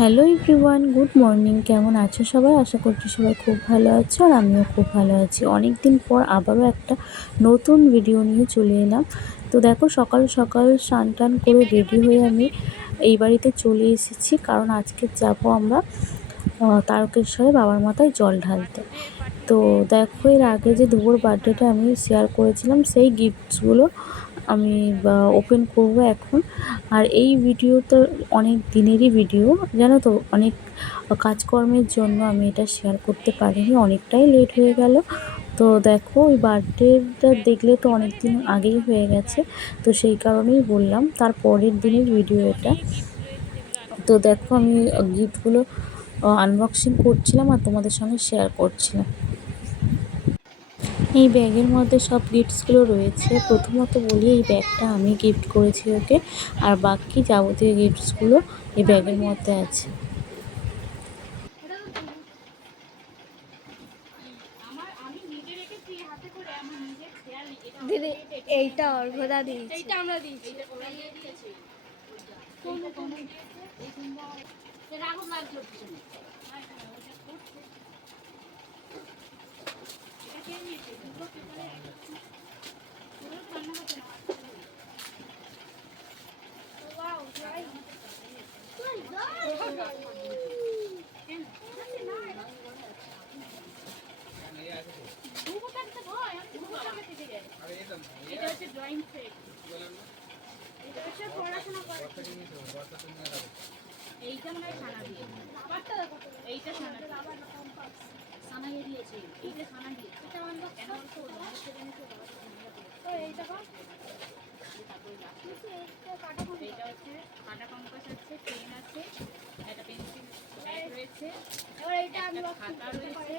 Hello everyone good morning কেমন আছো সবাই? আশা করছি সবাই খুব ভালো আছো আর আমিও খুব ভালো আছি। অনেক দিন পর আবারও একটা নতুন ভিডিও নিয়ে চলে এলাম। তো দেখো, সকাল সকাল স্নান টান করে রেডি হয়ে আমি এই বাড়িতে চলে এসেছি। কারণ আজকে যাব আমরা তারকেশ্বরে বাবার মাথায় জল ঢালতে। তো দেখো, এর আগে যে দুপুর বার্থডেটা আমি শেয়ার করেছিলাম, সেই গিফটসগুলো আমি ওপেন করব এখন। আর এই ভিডিও তো অনেক দিনেরই ভিডিও জানো তো, অনেক কাজকর্মের জন্য আমি এটা শেয়ার করতে পারিনি। অনেকটাই লেট হয়ে গেল। তো দেখো, ওই বার্থডেটা দেখলে তো অনেক দিন আগেই হয়ে গেছে। তো সেই কারণেই বললাম, তার পরের দিনের ভিডিও এটা। তো দেখো, আমি গিফটগুলো আনবক্সিং করছিলাম আর তোমাদের সঙ্গে শেয়ার করছিলাম। এই ব্যাগের মধ্যে সব গিফটসগুলো রয়েছে। প্রথমত বলি এই ব্যাগটা আমি গিফট করেছি ওকে। আর বাকি যাবতীয় গিফটসগুলো এই ব্যাগের মধ্যে আছে। দিদি এইটা অর্ঘদা দিয়েছে। এইটা আমরা দিয়েছি। রাহুল লাগল পিছনে এটা হচ্ছে ড্রয়িং সেট এটা হচ্ছে পড়াশোনা করে এইটা মনে দিয়ে। এইটা দিয়েছে। এইটা দিয়ে। এটা আমরা কেন বলতো এইটা হচ্ছে কাটা কম্পাস আছে পেন আছে একটা পেন্সিল রয়েছে এইটা খাতা রয়েছে।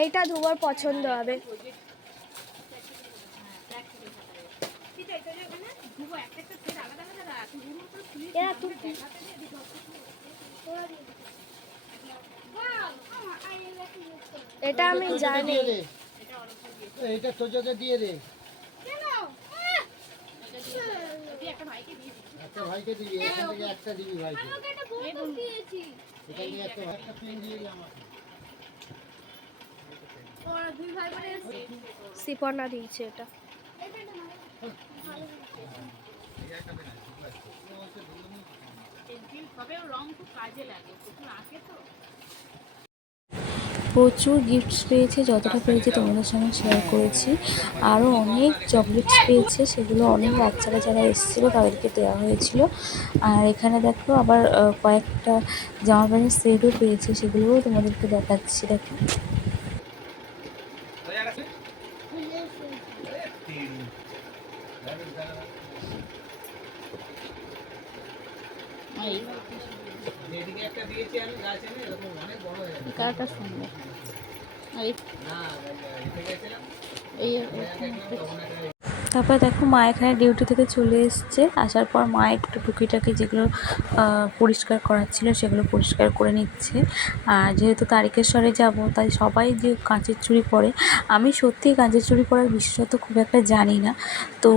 এইটা দুবার পছন্দ হবে ধুবো একটা একটা সেট আলাদা আলাদা রাখ ধুবো তো তুই এরা তুই এটা আমি জানি। এইটা তোজোকে দিয়ে দে। একটা ভাইকে দিয়ে দিবি। দিবি এখান থেকে একটা দিবি ভাইকে। এটা নিয়ে একটা একটা পেন দিয়ে দে আমাকে। সিপর্ণা দিয়েছে এটা পেন্সিল তবে ওর রং খুব কাজে লাগে প্রচুর গিফটস পেয়েছে, যতটা পেয়েছে তোমাদের সঙ্গে শেয়ার করেছি। আরও অনেক চকলেটস পেয়েছে, সেগুলো অনেক বাচ্চারা যারা এসেছিল তাদেরকে দেওয়া হয়েছিল। আর এখানে দেখো আবার কয়েকটা জামা প্যান্টের সেটও পেয়েছে, সেগুলোও তোমাদেরকে দেখাচ্ছি, দেখো। হয়ে কারটা সুন্দর এই তারপর দেখো মা এখানে ডিউটি থেকে চলে এসছে। আসার পর মা একটু টুকিটাকি যেগুলো পরিষ্কার করার ছিল সেগুলো পরিষ্কার করে নিচ্ছে। আর যেহেতু তারিকেশ্বরে যাব, তাই সবাই যে কাঁচের চুড়ি পরে আমি সত্যি কাঁচের চুড়ি পরার বিশেষত খুব একটা জানি না। তো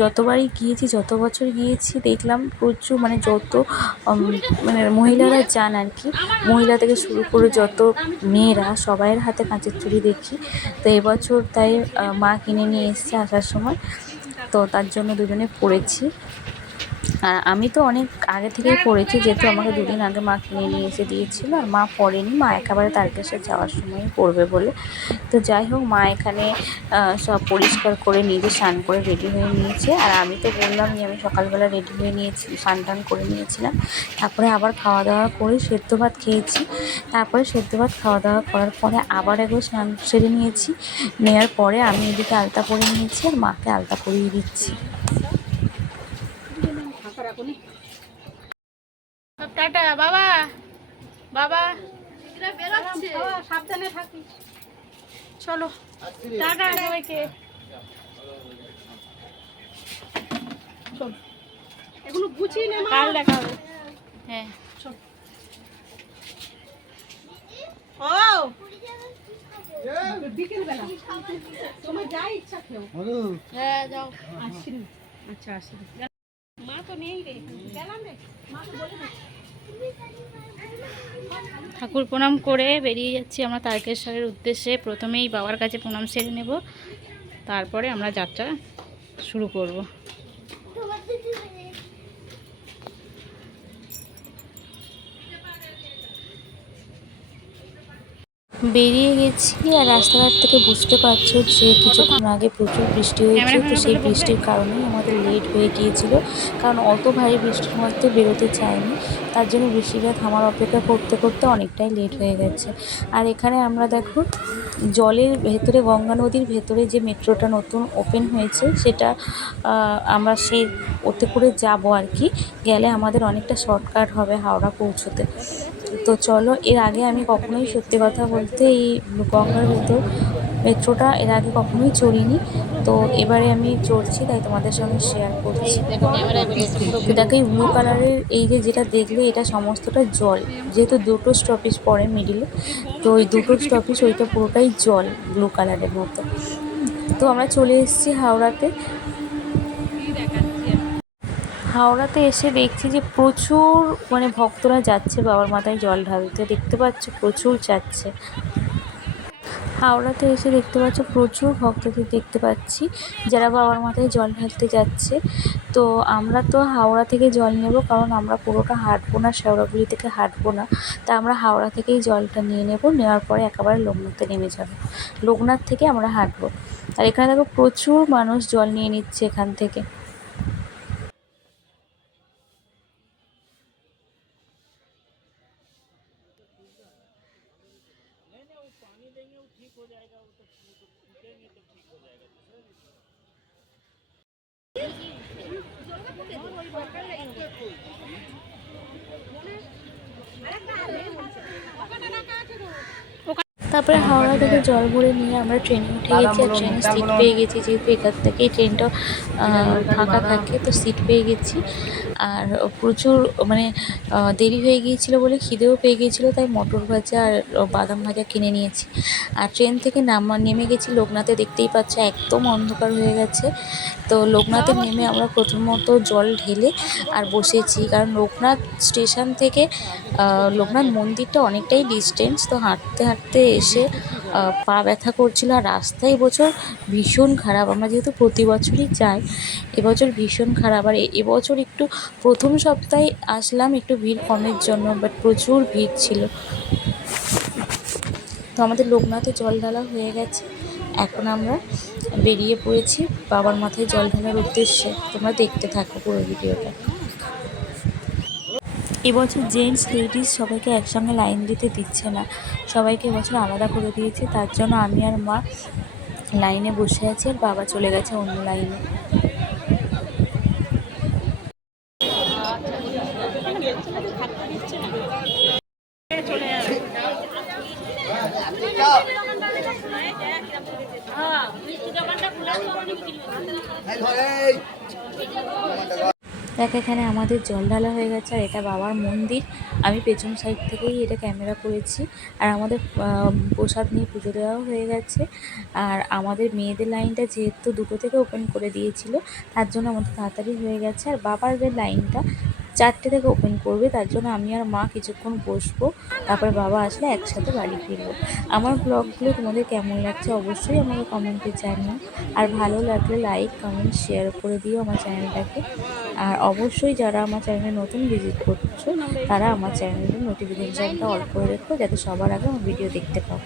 যতবারই গিয়েছি, যত বছর গিয়েছি, দেখলাম প্রচুর মানে যত মানে মহিলারা যান আর কি, মহিলা থেকে শুরু করে যত মেয়েরা সবাইয়ের হাতে কাঁচের চুড়ি দেখি। তো এবছর তাই মা কিনে নিয়ে এসছে আসার সময়। তো তার জন্য দুজনে পড়েছি। আমি তো অনেক আগে থেকেই পড়েছি, যেহেতু আমাকে দুদিন আগে মা কিনে নিয়ে এসে দিয়েছিল, আর মা পড়েনি, মা একেবারে তারকেশ্বর যাওয়ার সময় পড়বে বলে। তো যাই হোক, মা এখানে সব পরিষ্কার করে নিজে স্নান করে রেডি হয়ে নিয়েছে, আর আমি তো বললাম যে আমি সকালবেলা রেডি হয়ে নিয়েছি, স্নান টান করে নিয়েছিলাম। তারপরে আবার খাওয়া দাওয়া করে সেদ্ধ ভাত খেয়েছি। তারপরে সেদ্ধ ভাত খাওয়া দাওয়া করার পরে আবার একবার স্নান সেরে নিয়েছি। নেওয়ার পরে আমি এদিকে আলতা পরে নিয়েছি, আর মাকে আলতা পরিয়ে দিচ্ছি সব টাটা বাবা বাবা সাবধানে থাকিস চলো। টাটা সবাইকে। এগুলো গুছিয়ে নে কাল দেখা হবে। হ্যাঁ হ্যাঁ যাও। আচ্ছা আসি মা তো নেই রে। গেলাম রে। মা তো বলে দিচ্ছে। ঠাকুর প্রণাম করে বেরিয়ে যাচ্ছি আমরা তারকেশ্বরের উদ্দেশ্যে। প্রথমেই বাবার কাছে প্রণাম সেরে নেব। তারপরে আমরা যাত্রা শুরু করব। বেরিয়ে গেছি আর রাস্তাঘাট থেকে বুঝতে পারছ যে কিছুক্ষণ আগে প্রচুর বৃষ্টি হয়েছে, তো সেই বৃষ্টির কারণেই আমাদের লেট হয়ে গিয়েছিল। কারণ অত ভারী বৃষ্টির মধ্যে বেরোতে চাইনি। তার জন্য বৃষ্টিটা থামার অপেক্ষা করতে করতে অনেকটাই লেট হয়ে গেছে। আর এখানে আমরা দেখো, জলের ভেতরে, গঙ্গা নদীর ভেতরে যে মেট্রোটা নতুন ওপেন হয়েছে, সেটা আমরা সেই ওতে করে যাব আর কি। গেলে আমাদের অনেকটা শর্টকাট হবে হাওড়া পৌঁছোতে। তো চলো, এর আগে আমি কখনোই সত্যি কথা বলতে এই গঙ্গার ভিতর মেট্রোটা এর আগে কখনোই চড়িনি। তো এবারে আমি চড়ছি, তাই তোমাদের সঙ্গে শেয়ার করছি। এই ব্লু কালারের এই যে যেটা দেখলে, এটা সমস্তটা জল। যেহেতু দুটো স্টপেজ পড়ে মিডিলে তো ওই দুটো স্টপেজ ওইটা পুরোটাই জল ব্লু কালারের মতো তো আমরা চলে এসেছি হাওড়াতে। হাওড়াতে এসে দেখছি যে প্রচুর মানে ভক্তরা যাচ্ছে, বাবার মাথায় জল ঢালতে। দেখতে পাচ্ছ প্রচুর যাচ্ছে। হাওড়াতে এসে দেখতে পাচ্ছ প্রচুর ভক্তদের দেখতে পাচ্ছি, যারা বাবার মাথায় জল ঢালতে যাচ্ছে। তো আমরা তো হাওড়া থেকে জল নেব, কারণ আমরা পুরোটা হাঁটবো না শেওড়াগুলি থেকে হাঁটবো না। তা আমরা হাওড়া থেকেই জলটা নিয়ে নেব, নেওয়ার পরে একেবারে লোকনাথে নেমে যাব। লোকনাথ থেকে আমরা হাঁটবো। আর এখানে দেখো প্রচুর মানুষ জল নিয়ে নিচ্ছে এখান থেকে। তারপরে হাওড়া থেকে জল ভরে নিয়ে আমরা ট্রেনে উঠে গেছি আর ট্রেনে সিট পেয়ে গেছি যেহেতু এখান থেকেই ট্রেনটা ফাঁকা থাকে তো সিট পেয়ে গেছি। আর প্রচুর মানে দেরি হয়ে গিয়েছিল বলে খিদেও পেয়ে গিয়েছিল, তাই মটর ভাজা আর বাদাম ভাজা কিনে নিয়েছি। আর ট্রেন থেকে নামা, নেমে গেছি লোকনাথে, দেখতেই পাচ্ছ একদম অন্ধকার হয়ে গেছে। তো লোকনাথে নেমে আমরা প্রথমত জল ঢেলে আর বসেছি, কারণ লোকনাথ স্টেশন থেকে লোকনাথ মন্দিরটা অনেকটাই ডিস্টেন্স, তো হাঁটতে হাঁটতে এসে পা ব্যথা করছিল আর রাস্তা এবছর ভীষণ খারাপ। আমরা যেহেতু প্রতি বছরই যাই, এবছর ভীষণ খারাপ। আর এবছর একটু প্রথম সপ্তাহে আসলাম, একটু ভিড় কমের জন্য বাট প্রচুর ভিড় ছিল। তো আমাদের লোকনাথে জল ঢালা হয়ে গেছে। এখন আমরা বেরিয়ে পড়েছি বাবার মাথায় জল ঢালার উদ্দেশ্যে। তোমরা দেখতে থাকো পুরো ভিডিওটা। এবছর জেন্টস লেডিস সবাইকে একসঙ্গে লাইন দিতে দিচ্ছে না। সবাইকে এবছর আলাদা করে দিয়েছে, তার জন্য আমি আর মা লাইনে বসে আছি আর বাবা চলে গেছে অন্য লাইনে। দেখ, এখানে আমাদের জল ঢালা হয়ে গেছে, আর এটা বাবার মন্দির। আমি পেছন সাইড থেকেই এটা ক্যামেরা করেছি। আর আমাদের প্রসাদ নিয়ে পুজো দেওয়াও হয়ে গেছে। আর আমাদের মেয়েদের লাইনটা যেহেতু দুটো থেকে ওপেন করে দিয়েছিল, তার জন্য আমাদের তাড়াতাড়ি হয়ে গেছে। আর বাবার যে লাইনটা চারটে থেকে ওপেন করবে, তার জন্য আমি আর মা কিছুক্ষণ বসবো, তারপরে বাবা আসলে একসাথে বাড়ি ফিরবো। আমার ব্লগগুলো তোমাদের কেমন লাগছে অবশ্যই আমাকে কমেন্টে জানিও, আর ভালো লাগলে লাইক কমেন্ট শেয়ার করে দিও আমার চ্যানেলটাকে আর অবশ্যই যারা আমার চ্যানেলে নতুন ভিজিট করছ, তারা আমার চ্যানেলের নোটিফিকেশানটা অল করে রেখো, যাতে সবার আগে আমার ভিডিও দেখতে পাও।